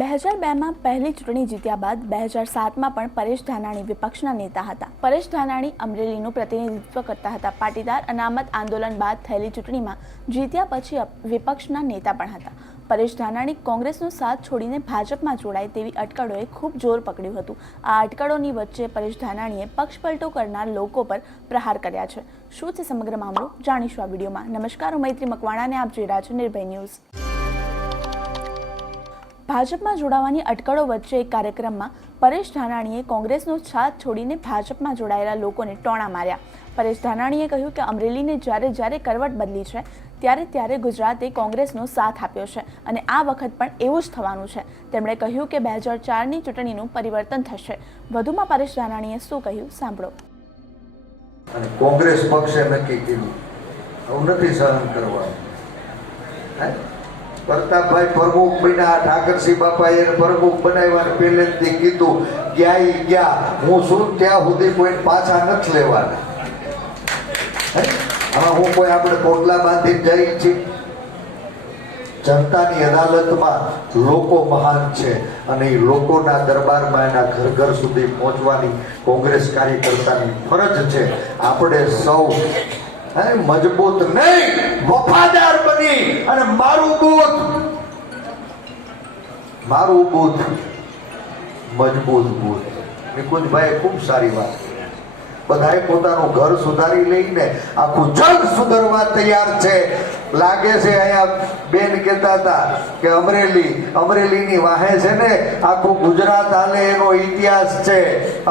2002માં પહેલી ચૂંટણી જીત્યા બાદ 2007માં પણ પરેશ ધાનાણી વિપક્ષના નેતા હતા. પરેશ ધાનાણી અમરેલીનું પ્રતિનિધિત્વ કરતા હતા. પાટીદાર અનામત આંદોલન બાદ થયેલી ચૂંટણીમાં જીત્યા પછી વિપક્ષના નેતા પણ હતા. પરેશ ધાનાણી કોંગ્રેસનો સાથ છોડીને ભાજપમાં જોડાય તેવી અટકળોએ ખૂબ જોર પકડ્યું હતું. આ અટકળોની વચ્ચે પરેશ ધાનાણીએ પક્ષપલટો કરનાર લોકો પર પ્રહાર કર્યા છે. શું છે સમગ્ર મામલો, જાણીશું આ વિડીયોમાં. નમસ્કાર, હું મૈત્રી મકવાણા અને આપ જોઈ રહ્યા છો નિર્ભય ન્યૂઝ. ભાજપમાં જોડાવાની અટકળો વચ્ચે એક કાર્યક્રમમાં પરેશ ધાનાણીએ કોંગ્રેસનો સાથ છોડીને ભાજપમાં જોડાયેલા લોકોને ટોણા માર્યા. પરેશ ધાનાણીએ કહ્યું કે અમરેલીને જ્યારે કરવટ બદલી છે ત્યારે ગુજરાતે કોંગ્રેસનો સાથ આપ્યો છે અને આ વખત પણ એવું જ થવાનું છે. તેમણે કહ્યું કે 2004ની ચૂંટણીનું પરિવર્તન થશે. વધુમાં પરેશ ધાનાણીએ શું કહ્યું સાંભળો. અને કોંગ્રેસ પક્ષે નક્કી કર્યું આવું નથી સહન કરવાનું. પ્રતાપભાઈ પ્રમુખ બન્યા, ઠાકરસિંહ બાપાએ પ્રમુખ બનાવ્યા, પહેલેથી કીધું ગયા હું શું ત્યાં સુધી કોઈ પાછા નથી લેવાના. આમાં હું કોઈ આપણે કોટલા બાંધી જાય છે. જનતાની અદાલતમાં લોકો મહાન છે અને એ લોકોના દરબારમાં એના ઘર સુધી પહોંચવાની કોંગ્રેસ કાર્યકર્તાની ફરજ છે. આપણે સૌ મજબૂત નહીં, વફાદાર બની અને મારું બુથ મજબૂત બુથ. નિકુંજભાઈ ખૂબ સારી વાત. બધાએ પોતાનું ઘર સુધારી લઈને આખું જગ સુધારવા તૈયાર છે. લાગે છે અહીંયા બેન કહેતા હતા કે અમરેલીની વાહે છે ને આખું ગુજરાત હાલે એનો ઇતિહાસ છે.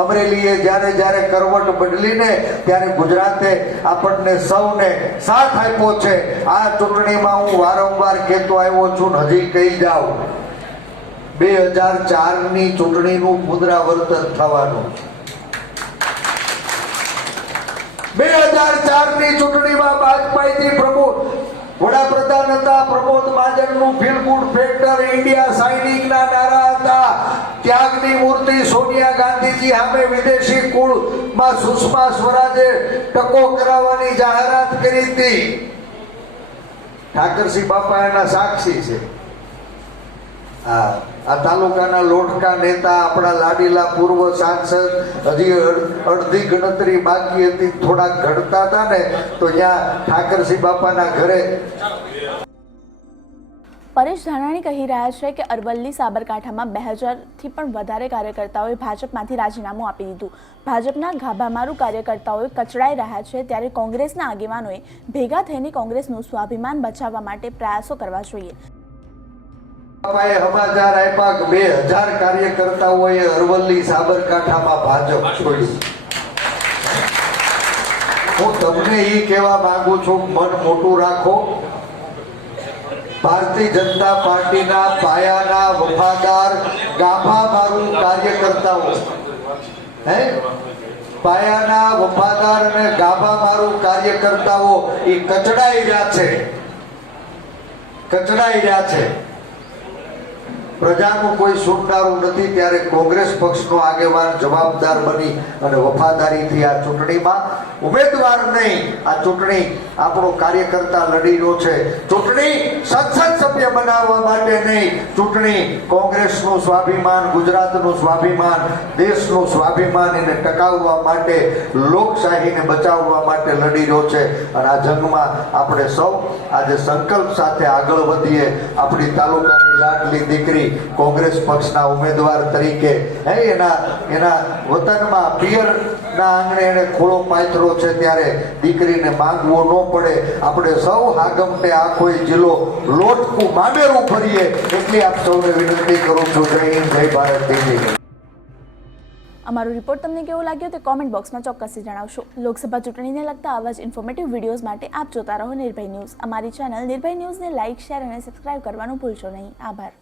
અમરેલીએ જ્યારે કરવટ બદલીને ત્યારે ગુજરાતે આપણને સૌને સાથ આપ્યો છે. આ ચૂંટણીમાં હું વારંવાર કહેતો આવ્યો છું, હજી કહી જાઉં, 2004ની ચૂંટણીનું પુનરાવર્તન થવાનું. 2004ની ચૂંટણીમાં ભાજપાથી વડાપ્રધાન હતા. પ્રમોદ મહાજનનું ફીલ ગુડ ફેક્ટર ઇન્ડિયા સાઇનિંગના નારા હતા. ત્યાગની મૂર્તિ સોનિયા ગાંધીજી સામે વિદેશી કુળમાં સુષ્મા સ્વરાજે ટકો કરાવવાની જાહેરાત કરી હતી. ઠાકરસિંહ બાપા એના સાક્ષી છે. આ તાલુકાના લોટકા નેતા આપણા લાડીલા પૂર્વ સાંસદ હજી અડધી ગણતરી બાકી હતી, થોડાક ઘડતા હતા ને તો ત્યાં ઠાકરસિંહ બાપાના ઘરે. પરેશ ધાનાણી કહી રહ્યા છે કે અરવલ્લી સાબરકાંઠામાં 2000થી પણ વધારે કાર્યકર્તાઓએ ભાજપમાંથી રાજીનામું આપી દીધું. ભાજપના ગાભામારું કાર્યકર્તાઓએ કચડાઈ રહ્યા છે ત્યારે કોંગ્રેસના આગેવાનોએ ભેગા થઈને કોંગ્રેસનું સ્વાભિમાન બચાવવા માટે પ્રયાસો કરવા જોઈએ. બાપાએ સમાચાર આપ્યા કે 2000 કાર્યકર્તાઓએ અરવલ્લી સાબરકાંઠામાં ભાજપ છોડ્યું. હું તમને એ કહેવા માંગુ છું, મન મોટું રાખો. ભારતીય જનતા પાર્ટીના પાયાના વફાદાર ગાભામારું કાર્યકર્તાઓ પાયાના વફાદાર અને ગાભામારું કાર્યકર્તાઓ એ કચડાઈ રહ્યા છે. પ્રજાનું કોઈ સુનનારું નથી. ત્યારે કોંગ્રેસ પક્ષનો આગેવાન જવાબદાર બની અને વફાદારીથી આ ચૂંટણીમાં ઉમેદવાર નહીં, આ ચૂંટણી આપણો કાર્યકર્તા લડી રહ્યો છે. ચૂંટણી સંસદ સભ્ય બનાવવા માટે નહીં, ચૂંટણી કોંગ્રેસનું સ્વાભિમાન, ગુજરાતનું સ્વાભિમાન, દેશનું સ્વાભિમાન એને ટકાવવા માટે, લોકશાહીને બચાવવા માટે લડી રહ્યો છે. અને આ જંગમાં આપણે સૌ આજે સંકલ્પ સાથે આગળ વધીએ. આપણી તાલુકાની લાડલી દીકરી કોંગ્રેસ પક્ષના ઉમેદવાર તરીકે એના વતનમાં પિયરના આંગણે એને ખોળો પાથરો છે, ત્યારે દીકરીને માંગવો ન પડે. આપણે સૌ હાગમટે આખો જિલ્લો લોટકું મામેરું ફરીએ એટલી આપ સૌને વિનંતી કરું છું. જય હિન્દ, જય ભારત. અમારો રિપોર્ટ તમને કેવો લાગ્યો તે કોમેન્ટ બોક્સમાં ચોક્કસથી જણાવશો. લોકસભા ચૂંટણીને લગતા આવા જ ઇન્ફોર્મેટિવ વિડીયોઝ માટે આપ જોતા રહો નિર્ભય ન્યૂઝ. અમારી ચેનલ નિર્ભય ન્યૂઝને લાઇક, શેર અને સબસ્ક્રાઇબ કરવાનું ભૂલશો નહીં. આભાર.